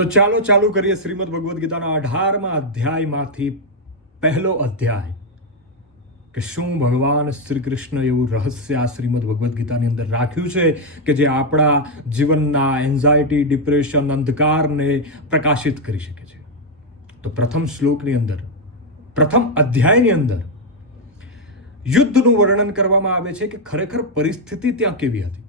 તો ચાલુ કરીએ શ્રીમદ ભગવદ્ ગીતાના 18મા અધ્યાયમાંથી પહેલો અધ્યાય કે શું ભગવાન શ્રી કૃષ્ણ એવું રહસ્ય આ શ્રીમદ ભગવદ્ ગીતાની અંદર રાખ્યું છે કે જે આપણા જીવનના એન્ઝાયટી, ડિપ્રેશન, અંધકારને પ્રકાશિત કરી શકે છે. તો પ્રથમ શ્લોકની અંદર, પ્રથમ અધ્યાયની અંદર યુદ્ધનું વર્ણન કરવામાં આવે છે કે ખરેખર પરિસ્થિતિ ત્યાં કેવી હતી.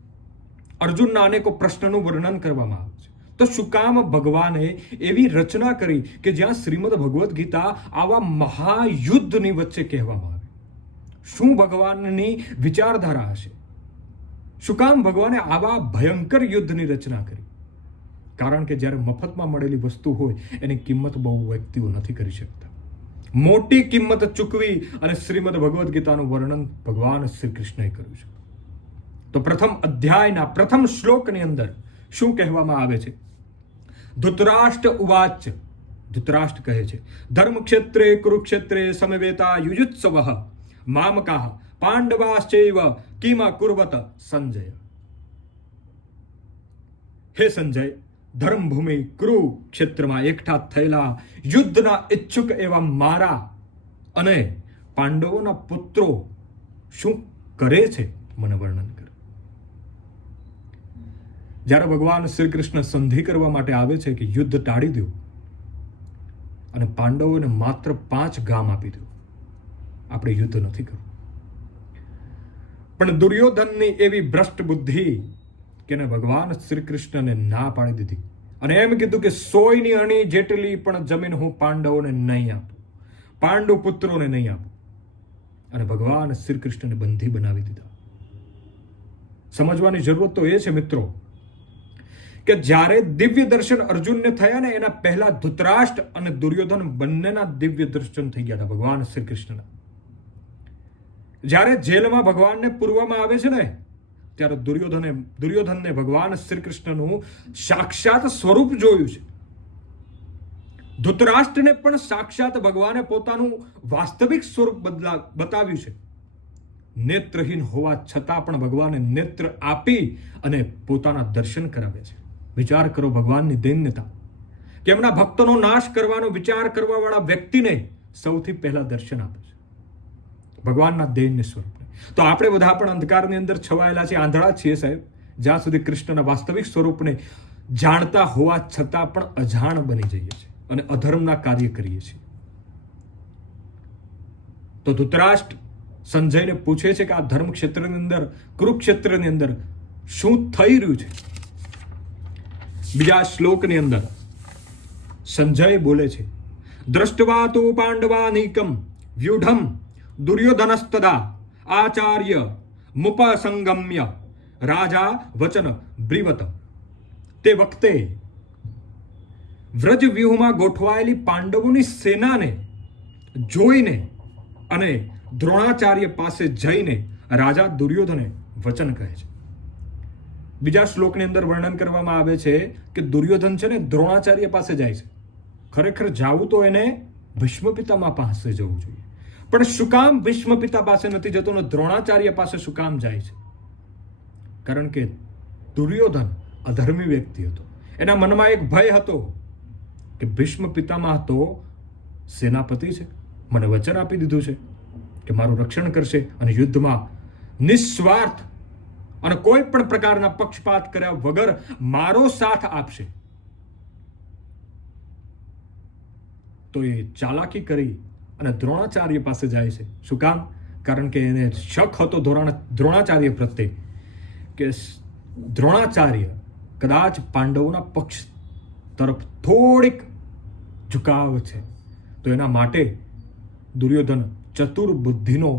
અર્જુનના અનેકો પ્રશ્નનું વર્ણન કરવામાં આવે છે. તો શું કામ ભગવાને એવી રચના કરી કે જ્યાં શ્રીમદ ભગવદ્ ગીતા આવા મહાયુદ્ધની વચ્ચે કહેવામાં આવે? શું ભગવાનની વિચારધારા હશે? શું કામ ભગવાને આવા ભયંકર યુદ્ધની રચના કરી? કારણ કે જ્યારે મફતમાં મળેલી વસ્તુ હોય એની કિંમત બહુ વ્યક્તિઓ નથી કરી શકતા. મોટી કિંમત ચૂકવી અને શ્રીમદ ભગવદ્ ગીતાનું વર્ણન ભગવાન શ્રી કૃષ્ણએ કર્યું છે. તો પ્રથમ અધ્યાયના પ્રથમ શ્લોકની અંદર શું કહેવામાં આવે છે? ધૃતરાષ્ટ્ર ઉવાચ, ધૃતરાષ્ટ્ર કહે છે, ધર્મક્ષેત્રે કુરુક્ષેત્રે સમવેતા યુયુત્સવઃ મામકાઃ પાંડવાશ્ચૈવ કિમ કુર્વત સંજય. હે સંજય, ધર્મભૂમિ કુરુક્ષેત્રમાં એકઠા થયેલા યુદ્ધના ઈચ્છુક એવા મારા અને પાંડવોના પુત્રો શું કરે છે મને વર્ણન કર. જ્યારે ભગવાન શ્રી કૃષ્ણ સંધિ કરવા માટે આવે છે કે યુદ્ધ ટાળી દો અને પાંડવોને માત્ર 5 ગામ આપી દો, આપણે યુદ્ધ નથી કરવું. પણ દુર્યોધનની એવી ભ્રષ્ટ બુદ્ધિ કે ભગવાન શ્રી કૃષ્ણને ના પાડી દીધી અને એમ કીધું કે 100ની અણી જેટલી પણ જમીન હું પાંડવોને નહીં આપું, પાંડુ પુત્રોને નહીં આપું. અને ભગવાન શ્રી કૃષ્ણને બંધી બનાવી દીધા. સમજવાની જરૂરત તો એ છે મિત્રો કે જ્યારે દિવ્ય દર્શન અર્જુનને થયા ને એના પહેલા ધૃતરાષ્ટ્ર અને દુર્યોધન બંનેના દિવ્ય દર્શન થઈ ગયા હતા ભગવાન શ્રી કૃષ્ણના. જ્યારે જેલમાં ભગવાનને પૂરવામાં આવે છે ને ત્યારે દુર્યોધનને ભગવાન શ્રી કૃષ્ણનું સાક્ષાત સ્વરૂપ જોયું છે. ધૃતરાષ્ટ્રને પણ સાક્ષાત ભગવાને પોતાનું વાસ્તવિક સ્વરૂપ બતાવ્યું છે. નેત્રહીન હોવા છતાં પણ ભગવાને નેત્ર આપી અને પોતાના દર્શન કરાવ્યા છે. વિચાર કરો ભગવાનની દૈન્યતા કે એમના ભક્તોનો નાશ કરવાનો વિચાર કરવા વાળા વ્યક્તિને સૌથી પહેલા દર્શન આપે છે ભગવાનના દૈન્ય સ્વરૂપને. તો આપણે બધા પણ અંધકારની અંદર છવાયેલા છે, આંધળા છીએ સાહેબ, જ્યાં સુધી કૃષ્ણના વાસ્તવિક સ્વરૂપને જાણતા હોવા છતાં પણ અજાણ બની જઈએ છીએ અને અધર્મના કાર્ય કરીએ છીએ. તો ધૃતરાષ્ટ્ર સંજયને પૂછે છે કે આ ધર્મ ક્ષેત્રની અંદર, કુરુક્ષેત્રની અંદર શું થઈ રહ્યું છે. બીજા શ્લોકની અંદર સંજય બોલે છે, દ્રષ્ટવા તો પાંડવાનીકમ વ્યુઢમ દુર્યોધનસ્તદા આચાર્ય મુપસંગમ્ય રાજા વચન બ્રીવત. તે વખતે વ્રજ વ્યૂહમાં ગોઠવાયેલી પાંડવોની સેનાને જોઈને અને દ્રોણાચાર્ય પાસે જઈને રાજા દુર્યોધને વચન કહે છે. બીજા શ્લોકની અંદર વર્ણન કરવામાં આવે છે કે દુર્યોધન છે ને દ્રોણાચાર્ય પાસે જાય છે. ખરેખર જાવું તો એને ભીષ્મ પિતામહ પાસે જવું જોઈએ, પણ શું કામ ભીષ્મ પિતા પાસે નથી જતો ને દ્રોણાચાર્ય પાસે શું કામ જાય છે? કારણ કે દુર્યોધન અધર્મી વ્યક્તિ હતો. એના મનમાં એક ભય હતો કે ભીષ્મ પિતામહ તો સેનાપતિ છે, મને વચન આપી દીધું છે કે મારું રક્ષણ કરશે અને યુદ્ધમાં નિસ્વાર્થ અને કોઈ પણ પ્રકારના પક્ષપાત કર્યા વગર મારો સાથ આપશે. તો એ ચાલાકી કરી અને દ્રોણાચાર્ય પાસે જાય છે. શું કામ? કારણ કે એને શક હતો દ્રોણાચાર્ય પ્રત્યે કે દ્રોણાચાર્ય કદાચ પાંડવોના પક્ષ તરફ થોડીક ઝુકાવ છે. તો એના માટે દુર્યોધન ચતુર બુદ્ધિનો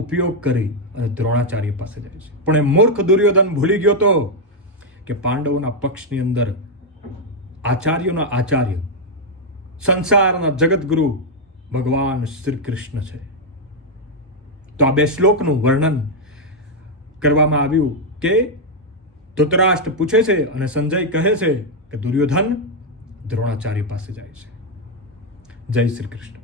ઉપયોગ કરી અને દ્રોણાચાર્ય પાસે જાય છે. પણ એ મૂર્ખ દુર્યોધન ભૂલી ગયો તો કે પાંડવોના પક્ષની અંદર આચાર્યોના આચાર્ય, સંસારના જગતગુરુ ભગવાન શ્રી કૃષ્ણ છે. તો આ 2 શ્લોકનું વર્ણન કરવામાં આવ્યું કે ધૃતરાષ્ટ્ર પૂછે છે અને સંજય કહે છે કે દુર્યોધન દ્રોણાચાર્ય પાસે જાય છે. જય શ્રી કૃષ્ણ.